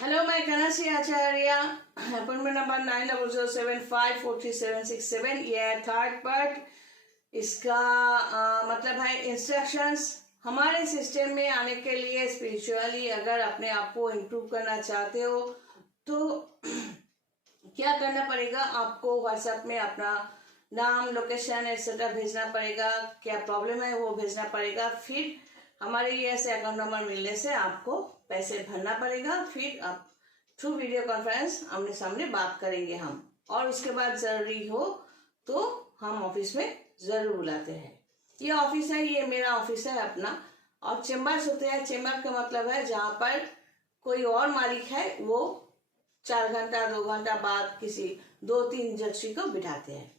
Hello, my Kanasi Acharya. Appointment number 9007543767. ये है third part. इसका मतलब है इंस्ट्रक्शंस। हमारे सिस्टम में आने के लिए स्पिरिचुअली अगर अपने आप को इम्प्रूव करना चाहते हो तो क्या करना पड़ेगा? आपको व्हाट्सएप में अपना नाम, लोकेशन एक्सेट्रा भेजना पड़ेगा। क्या प्रॉब्लम है वो भेजना पड़ेगा। फिर हमारे ये ऐसे अकाउंट नंबर मिलने से आपको पैसे भरना पड़ेगा। फिर आप थ्रू वीडियो कॉन्फ्रेंस आमने सामने बात करेंगे हम, और उसके बाद जरूरी हो तो हम ऑफिस में जरूर बुलाते हैं। ये ऑफिस है, ये मेरा ऑफिस है अपना। और चेम्बर्स होते हैं। चेम्बर का मतलब है जहाँ पर कोई और मालिक है, वो 4 घंटा 2 घंटा बाद किसी 2-3 व्यक्ति को बिठाते हैं।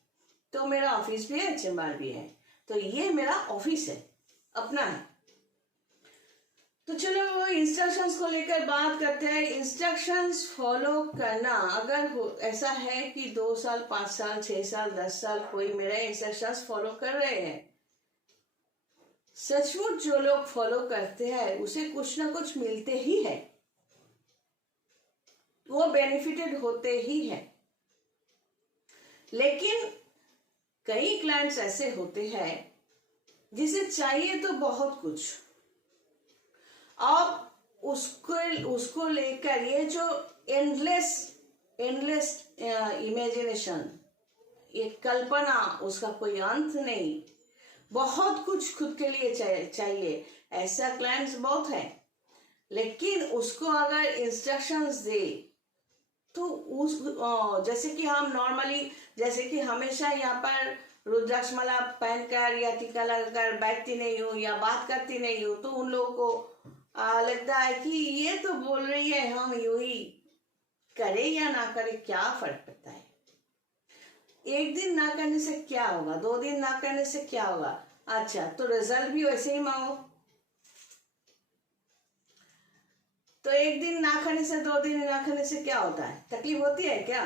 तो मेरा ऑफिस भी है, चेम्बर भी है। तो ये मेरा ऑफिस है, अपना है। तो चलो इंस्ट्रक्शंस को लेकर बात करते हैं। इंस्ट्रक्शंस फॉलो करना, अगर ऐसा है कि 2 साल 5 साल 6 साल 10 साल कोई मेरा इंस्ट्रक्शंस फॉलो कर रहे हैं, सचमुच जो लोग फॉलो करते हैं उसे कुछ ना कुछ मिलते ही है, वो बेनिफिटेड होते ही है। लेकिन कई क्लाइंट्स ऐसे होते हैं जिसे चाहिए तो बहुत कुछ, अब उसको लेकर ये जो एंडलेस इमेजिनेशन, ये कल्पना, उसका कोई अंत नहीं, बहुत कुछ खुद के लिए चाहिए। ऐसा क्लाइंट्स बहुत है। लेकिन उसको अगर इंस्ट्रक्शंस दे तो उस जैसे कि हम नॉर्मली, जैसे कि हमेशा यहाँ पर रुद्राक्ष माला पहनकर या टीका लगाकर बैठती नहीं हूँ या बात करती नहीं हूँ, तो उन लोगों को लगता है कि ये तो बोल रही है, हम यूं ही करे या ना करे क्या फर्क पड़ता है। एक दिन ना करने से क्या होगा, 2 दिन ना करने से क्या होगा? अच्छा, तो रिजल्ट भी वैसे ही मांगो। तो एक दिन ना खाने से, 2 दिन ना खाने से क्या होता है? तकलीफ होती है क्या?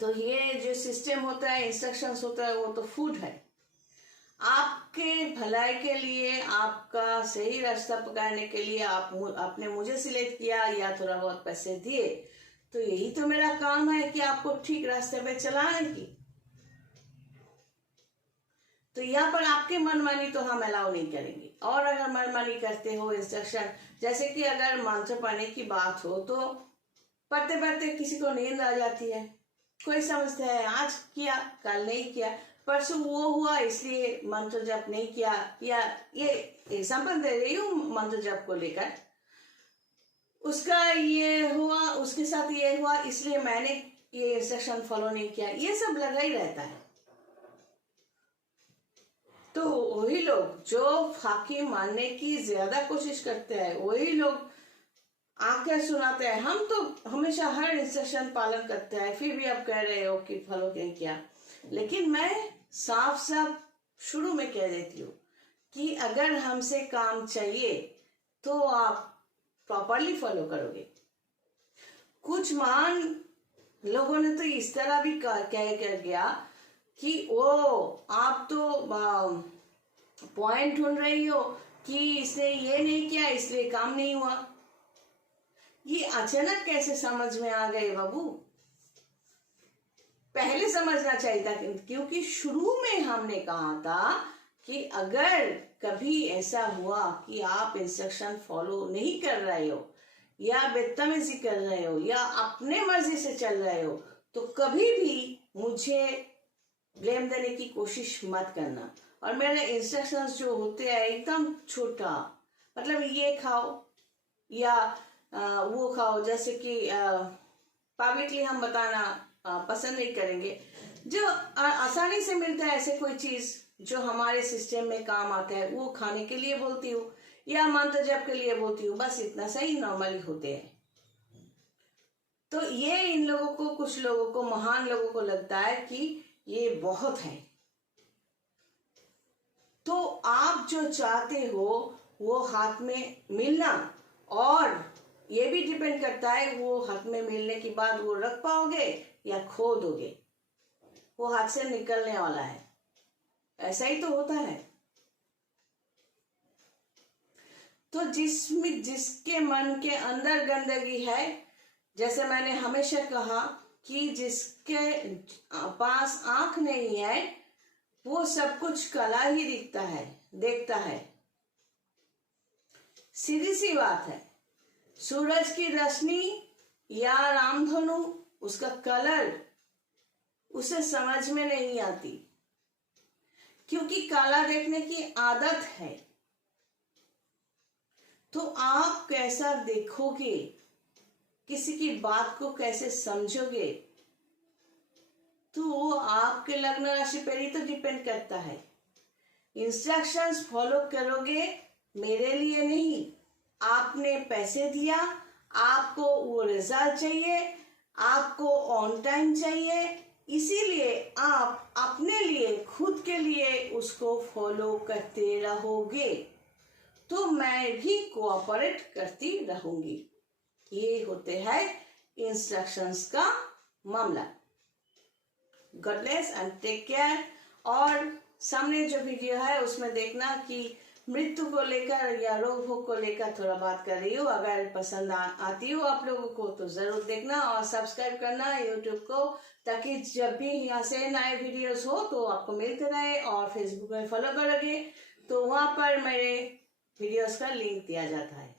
तो ये जो सिस्टम होता है, इंस्ट्रक्शंस होता है, वो तो फूड है। आपके भलाई के लिए, आपका सही रास्ता पकड़ने के लिए आपने मुझे सिलेक्ट किया या थोड़ा बहुत पैसे दिए, तो यही तो मेरा काम है कि आपको ठीक रास्ते पे चलाने की। तो यहाँ पर आपके मनमानी तो हम अलाउ नहीं करेंगे। और अगर मनमानी करते हो इंस्ट्रक्शन, जैसे कि अगर मंत्र पढ़ने की बात हो तो पढ़ते पढ़ते किसी को नींद आ जाती है, कोई समझता है आज किया कल नहीं किया, परसों वो हुआ इसलिए मंत्र जप नहीं किया, या ये एग्जाम्पल दे रही हूँ मंत्र जप को लेकर, उसका ये हुआ, उसके साथ ये हुआ इसलिए मैंने ये इंस्ट्रक्शन फॉलो नहीं किया, ये सब लगा ही रहता है। तो वही लोग जो फाकी मानने की ज्यादा कोशिश करते हैं, वही लोग आकर सुनाते हैं। हम तो हमेशा हर इंस्ट्रक्शन पालन करते हैं, फिर भी आप कह रहे हो कि फॉलो नहीं किया। लेकिन मैं साफ शुरू में कह देती हूँ कि अगर हमसे काम चाहिए तो आप प्रॉपरली फॉलो करोगे। कुछ महान लोगों ने तो इस तरह भी कह कर गया कि ओ आप तो पॉइंट ढूंढ रही हो कि इसने ये नहीं किया इसलिए काम नहीं हुआ। ये अचानक कैसे समझ में आ गए बाबू? पहले समझना चाहिए था, क्योंकि शुरू में हमने कहा था कि अगर कभी ऐसा हुआ कि आप इंस्ट्रक्शन फॉलो नहीं कर रहे हो या बदतमीजी कर रहे हो या अपने मर्जी से चल रहे हो, तो कभी भी मुझे ब्लेम देने की कोशिश मत करना। और मेरे इंस्ट्रक्शंस जो होते हैं एकदम छोटा, मतलब ये खाओ या वो खाओ, जैसे कि पब्लिकली हम बताना पसंद नहीं करेंगे। जो आसानी से मिलता है ऐसे कोई चीज जो हमारे सिस्टम में काम आता है, वो खाने के लिए बोलती हूँ या मंत्र जप के लिए बोलती हूँ, बस इतना सही नॉर्मली होते हैं। तो ये इन लोगों को, कुछ लोगों को, महान लोगों को लगता है कि ये बहुत है। तो आप जो चाहते हो वो हाथ में मिलना, और ये भी डिपेंड करता है वो हाथ में मिलने के बाद वो रख पाओगे या खो दोगे। वो हाथ से निकलने वाला है, ऐसा ही तो होता है। तो जिसके मन के अंदर गंदगी है, जैसे मैंने हमेशा कहा कि जिसके पास आंख नहीं है वो सब कुछ कला ही देखता है। सीधी सी बात है। सूरज की रोशनी या रामधनु, उसका कलर उसे समझ में नहीं आती, क्योंकि काला देखने की आदत है। तो आप कैसा देखोगे, किसी की बात को कैसे समझोगे, तो वो आपके लग्न राशि पर ही तो डिपेंड करता है। इंस्ट्रक्शंस फॉलो करोगे मेरे लिए नहीं, आपने पैसे दिया, आपको वो रिजल्ट चाहिए, आपको ऑन टाइम चाहिए, इसीलिए आप अपने लिए, खुद के लिए उसको फॉलो करते रहोगे, तो मैं भी कोऑपरेट करती रहूंगी। ये होते हैं इंस्ट्रक्शंस का मामला। God bless and take care. और सामने जो वीडियो है उसमें देखना कि मृत्यु को लेकर या रोग भोग को लेकर थोड़ा बात कर रही हूँ। अगर पसंद आती हो आप लोगों को तो जरूर देखना और सब्सक्राइब करना यूट्यूब को, ताकि जब भी यहाँ से नए वीडियोस हो तो आपको मिलते रहे। और फेसबुक में फॉलो करोगे तो वहाँ पर मेरे वीडियोस का लिंक दिया जाता है।